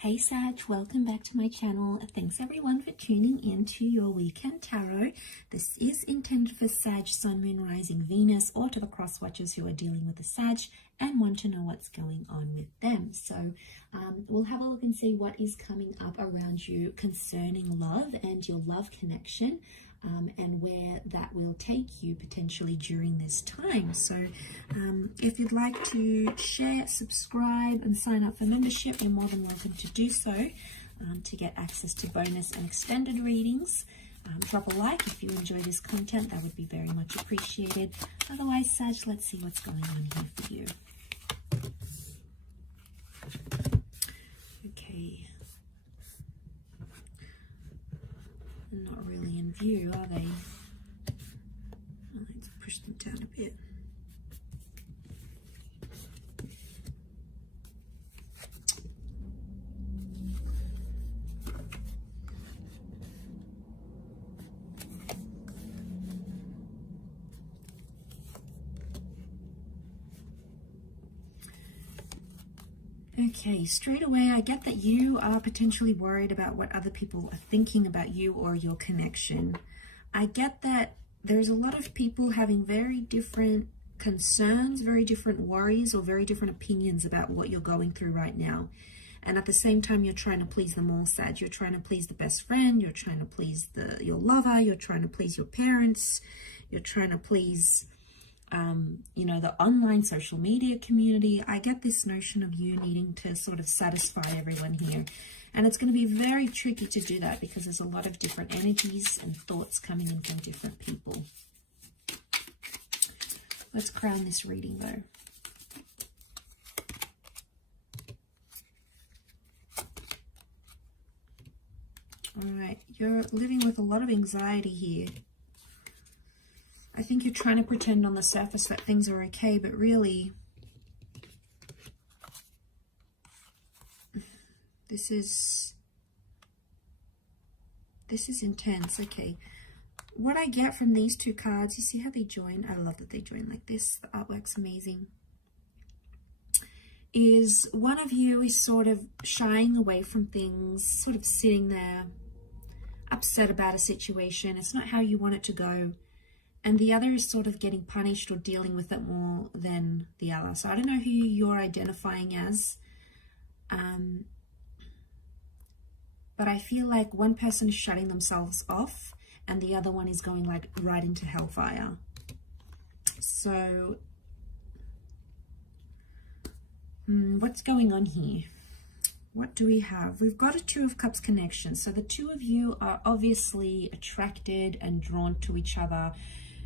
Hey Sag, welcome back to my channel. Thanks everyone for tuning in to your weekend tarot. This is intended for Sag, Sun, Moon, Rising, Venus, or to the cross watchers who are dealing with the Sag and want to know what's going on with them. So we'll have a look and see what is coming up around you concerning love and your love connection. And where that will take you potentially during this time. So if you'd like to share, subscribe and sign up for membership, you're more than welcome to do so to get access to bonus and extended readings. Drop a like if you enjoy this content, that would be very much appreciated. Otherwise, Sag, let's see what's going on here for you. Okay. Not really in view, are they? Let's push them down a bit. Okay, straight away, I get that you are potentially worried about what other people are thinking about you or your connection. I get that there's a lot of people having very different concerns, very different worries, or very different opinions about what you're going through right now. And at the same time, you're trying to please them all, Sag. You're trying to please the best friend, you're trying to please your lover, you're trying to please your parents, you're trying to please you know, the online social media community. I get this notion of you needing to sort of satisfy everyone here. And it's going to be very tricky to do that because there's a lot of different energies and thoughts coming in from different people. Let's crown this reading though. All right, you're living with a lot of anxiety here. I think you're trying to pretend on the surface that things are okay, but really, this is intense. Okay, what I get from these two cards, you see how they join? I love that they join like this. The artwork's amazing. Is one of you is sort of shying away from things, sort of sitting there, upset about a situation. It's not how you want it to go. And the other is sort of getting punished or dealing with it more than the other. So I don't know who you're identifying as. But I feel like one person is shutting themselves off and the other one is going like right into hellfire. So what's going on here? What do we have? We've got a Two of Cups connection. So the two of you are obviously attracted and drawn to each other.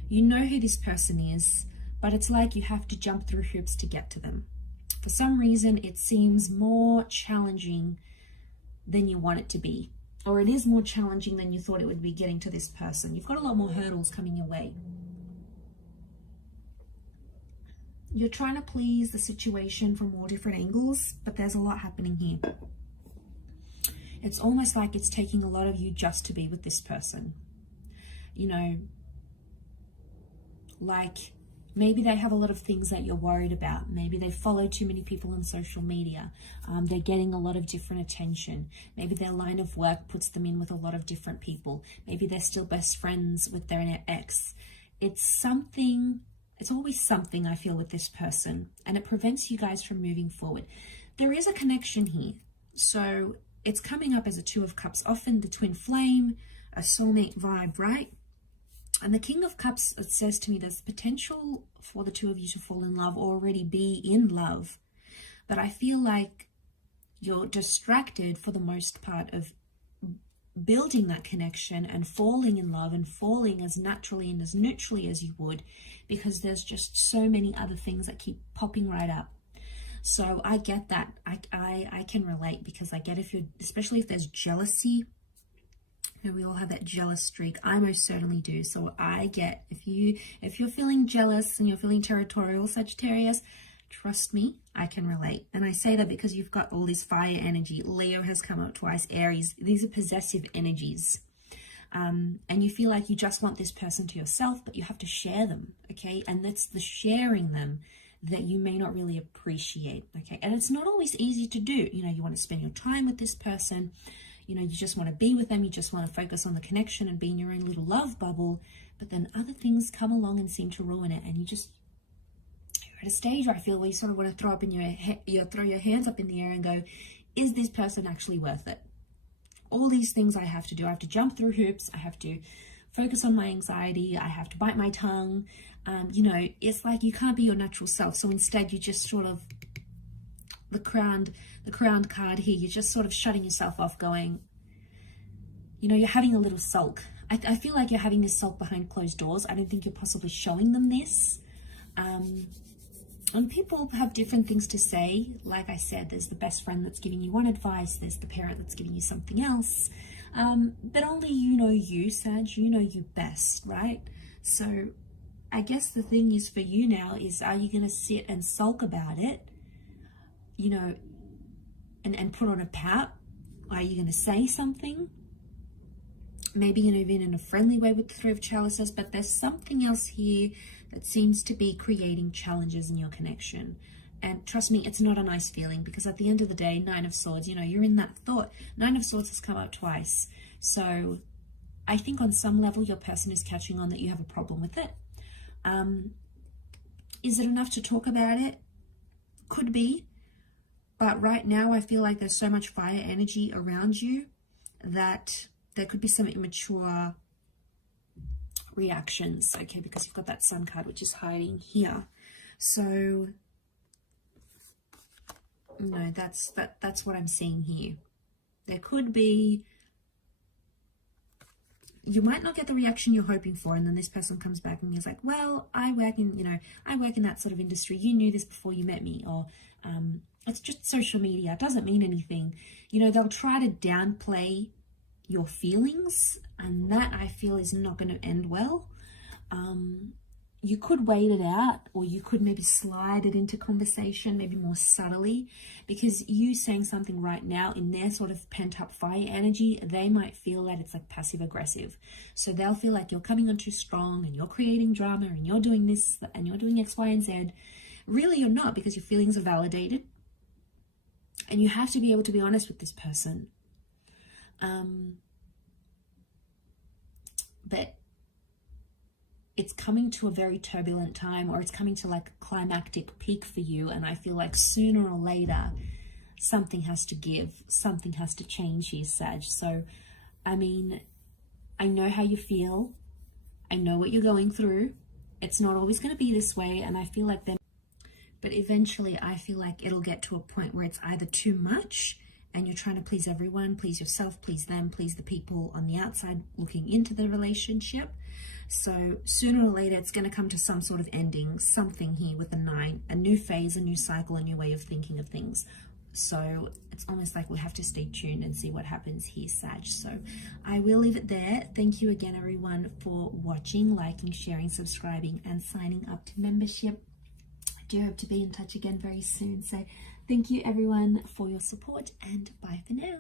You know who this person is, but it's like you have to jump through hoops to get to them. For some reason, it seems more challenging than you want it to be, or it is more challenging than you thought it would be getting to this person. You've got a lot more hurdles coming your way. You're trying to please the situation from all different angles, but there's a lot happening here. It's almost like it's taking a lot of you just to be with this person. You know, like maybe they have a lot of things that you're worried about. Maybe they follow too many people on social media. They're getting a lot of different attention. Maybe their line of work puts them in with a lot of different people. Maybe they're still best friends with their ex. It's something, it's always something I feel with this person, and it prevents you guys from moving forward. There is a connection here. So it's coming up as a Two of Cups, often the twin flame, a soulmate vibe, right? And the King of Cups, it says to me, there's potential for the two of you to fall in love or already be in love. But I feel like you're distracted for the most part of building that connection and falling in love and falling as naturally and as neutrally as you would, because there's just so many other things that keep popping right up. So I get that. I can relate, because I get if you're, especially if there's jealousy. And we all have that jealous streak. I most certainly do. So I get, if you're feeling jealous and you're feeling territorial, Sagittarius, trust me, I can relate. And I say that because you've got all this fire energy. Leo has come up twice, Aries. These are possessive energies. And you feel like you just want this person to yourself, but you have to share them, okay? And that's the sharing them that you may not really appreciate, okay? And it's not always easy to do. You know, you want to spend your time with this person, you know, you just want to be with them, you just want to focus on the connection and be in your own little love bubble, but then other things come along and seem to ruin it, and you're at a stage where I feel where you sort of want to throw your hands up in the air and go, is this person actually worth it? All these things I have to do. I have to jump through hoops. I have to focus on my anxiety. I have to bite my tongue. You know, it's like you can't be your natural self. So instead, you just sort of, the crowned card here, you're just sort of shutting yourself off, going, you know, you're having a little sulk. I feel like you're having this sulk behind closed doors. I don't think you're possibly showing them this. And people have different things to say. Like I said, there's the best friend that's giving you one advice. There's the parent that's giving you something else. But only you know you, Sag. You know you best, right? So I guess the thing is for you now is, are you going to sit and sulk about it, you know, and put on a pout? Are you going to say something? Maybe, you know, even in a friendly way with the Three of Chalices, but there's something else here that seems to be creating challenges in your connection. And trust me, it's not a nice feeling, because at the end of the day, Nine of Swords, you know, you're in that thought. Nine of Swords has come up twice. So I think on some level, your person is catching on that you have a problem with it. Is it enough to talk about it? Could be. But right now, I feel like there's so much fire energy around you that there could be some immature reactions, okay, because you've got that Sun card, which is hiding here. So, no, that's what I'm seeing here. There could be, you might not get the reaction you're hoping for, and then this person comes back and is like, well, I work in that sort of industry. You knew this before you met me, or it's just social media. It doesn't mean anything. You know, they'll try to downplay your feelings, and that I feel is not going to end well. You could wait it out, or you could maybe slide it into conversation, maybe more subtly, because you saying something right now in their sort of pent up fire energy, they might feel that it's like passive aggressive. So they'll feel like you're coming on too strong and you're creating drama and you're doing this and you're doing X, Y, and Z. Really, you're not, because your feelings are validated, and you have to be able to be honest with this person. But it's coming to a very turbulent time, or it's coming to like a climactic peak for you, and I feel like sooner or later something has to give, something has to change here, Sag. So I mean, I know how you feel, I know what you're going through. It's not always going to be this way, and I feel like but eventually I feel like it'll get to a point where it's either too much and you're trying to please everyone, please yourself, please them, please the people on the outside looking into the relationship. So sooner or later, it's going to come to some sort of ending, something here with the 9, a new phase, a new cycle, a new way of thinking of things. So it's almost like we have to stay tuned and see what happens here, Sag. So I will leave it there. Thank you again, everyone, for watching, liking, sharing, subscribing, and signing up to membership. I do hope to be in touch again very soon. So thank you, everyone, for your support, and bye for now.